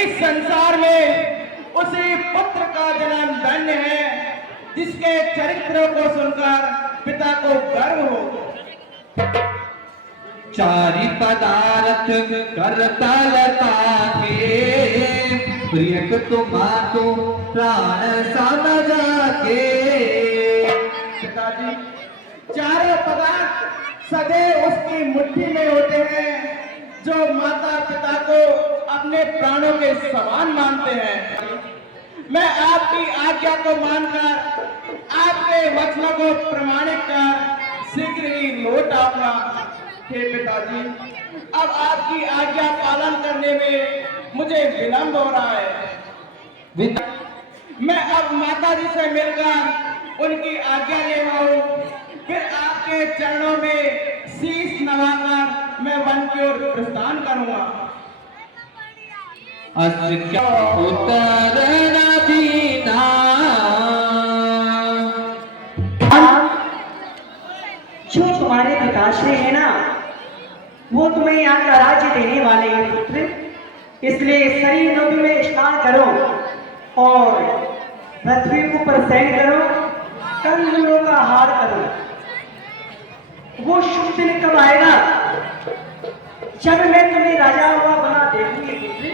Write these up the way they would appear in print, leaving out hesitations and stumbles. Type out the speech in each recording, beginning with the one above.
इस संसार में उसी पुत्र का जन्म धन्य है जिसके चरित्र को सुनकर पिता को गर्व हो। चारि पदार्थ करता लता के प्रियक तुम्हारो प्राण सादा जाके। पिताजी, चारों पदार्थ सदैव उसकी मुट्ठी में होते हैं जो माता पिता को अपने प्राणों के समान मानते हैं। मैं आपकी आज्ञा को मानकर आपके वचनों को प्रमाणित कर शीघ्र ही लौट आऊंगा। हे पिताजी, अब आपकी आज्ञा पालन करने में मुझे विलंब हो रहा है। मैं अब माता जी से मिलकर उनकी आज्ञा लेना हूँ, फिर आपके चरणों में शीश नवाकर मैं वन की ओर प्रस्थान करूंगा। उतरना दीना जो तुम्हारे पिताश्री है ना, वो तुम्हें यहाँ का राज्य देने वाले हैं पुत्र। इसलिए शरीर नदी में स्नान करो और पृथ्वी को ऊपर शयन करो, कंगनों का हार करो। वो शुभ दिन कब आएगा जब मैं तुम्हें राजा हुआ बना देखूंगी पुत्र।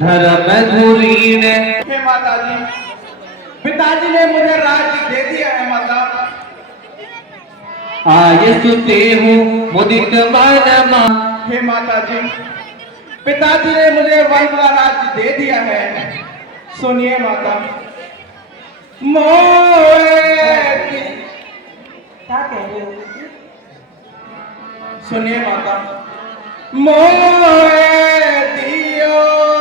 धर्मधुरी ने हे माता जी, पिताजी ने मुझे राज्य दे दिया है माता। आयसु तेहु मुदित मन। हे माता जी, पिताजी ने मुझे वन का राज्य दे दिया है। सुनिए माता, क्या कह रहे हो? सुनिए माता, मोए दियो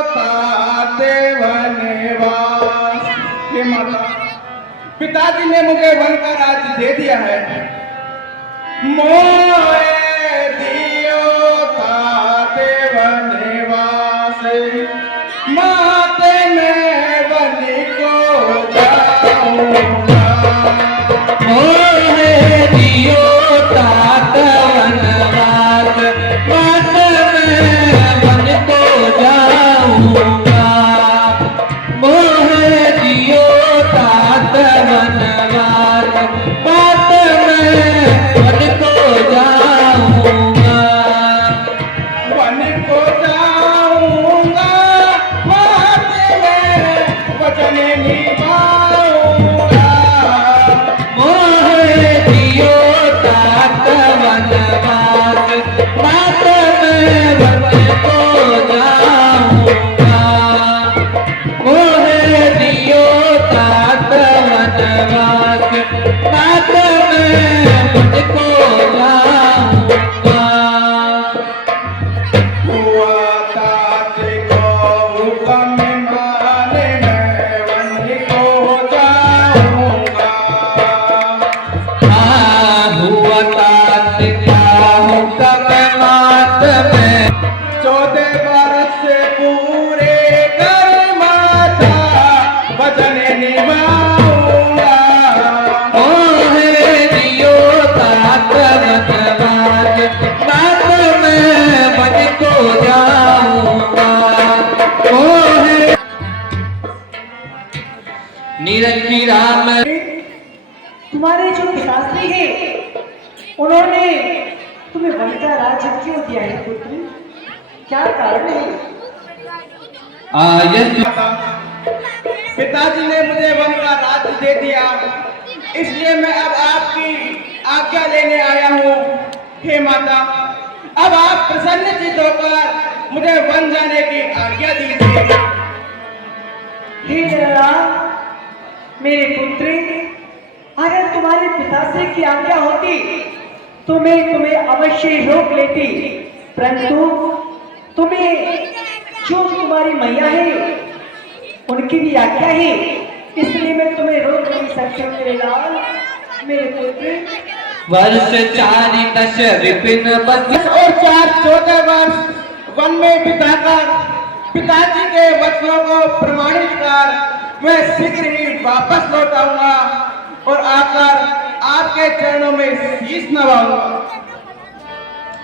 ताते वनवास। हे माता, पिताजी ने मुझे वन का राज्य दे दिया है। मोए दियो ताते वनवास, माते मैं वन को जाऊंगा। मोहे दियो तात वनवास, मात मैं वन को जाऊंगा। मोहे दियो तात वनवास, मात मैं वन को जाऊंगा। वन को जाऊंगा, माते मैं वचन निभाऊंगा। मोहे दियो तात वनवास, मात मैं वन को जाऊंगा। मोहे दियो तात वनवास, मात मैं वन को जाऊंगा। हुआ ताते को हुक्म माने मैं वन को जाऊंगा। हुआ तात का हुक्म मात में 14 वर्ष से पूरे कर माता वचन निभाऊंगा। मोहे दियो तात वनवास, मात मैं वन को जाऊंगा। मोहे निरंजन राम तुम्हारे जो पिताश्री है उन्होंने तुम्हें वन का राज्य क्यों दिया है पुत्र? क्या कारण है? आयस पिताजी ने मुझे वन का राज्य दे दिया, इसलिए मैं अब आपकी आज्ञा लेने आया हूँ। हे माता, अब आप प्रसन्नचित्त होकर मुझे वन जाने की आज्ञा दीजिए। हे जयराम, मेरे पुत्री, अगर तुम्हारे पिताश्री की आज्ञा होती तो मैं तुम्हें अवश्य रोक लेती, परंतु तुम्हें जो तुम्हारी मैया है उनकी भी आज्ञा है, इसलिए मैं तुम्हें रोक नहीं सकती हूँ मेरे लाल, मेरे पुत्र। वर्ष 4 दश विपिन बस और 14 वर्ष वन में बिताकर पिताजी के वचनों को प्रमाणित कर मैं शीघ्र ही वापस लौट आऊंगा और आकर आपके चरणों में शीश नवाऊंगा।